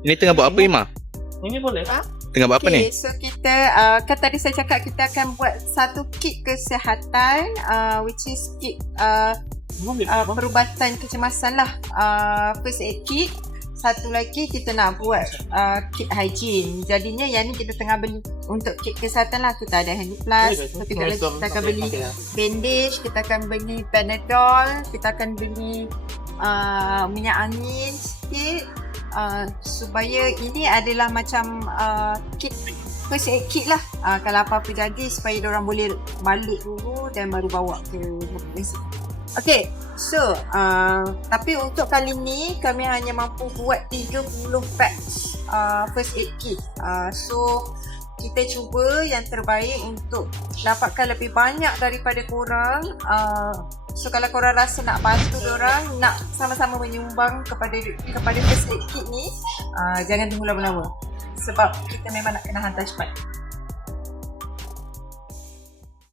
Ini tengah buat apa Ima? Ini boleh? Tengah buat apa ni? Okay, so kita kan tadi saya cakap kita akan buat satu kit kesihatan, which is kit perubatan kecemasan lah, first aid kit. Satu lagi kita nak buat kit hygiene. Jadinya yang ni kita tengah beli untuk kit kesihatan lah. Kita ada Handyplus, tapi kita akan beli bandage, kita akan beli Panadol, kita akan beli minyak angin sikit, supaya ini adalah macam kit first aid kit lah. Kalau apa-apa jadi supaya diorang boleh balik dulu dan baru bawa ke hospital. Okay, so tapi untuk kali ni kami hanya mampu buat 30 packs first aid kit. So kita cuba yang terbaik untuk dapatkan lebih banyak daripada korang. So kalau korang rasa nak bantu diorang, nak sama-sama menyumbang kepada first aid kit ni, jangan tunggu lama-lama sebab kita memang nak kena hantar cepat.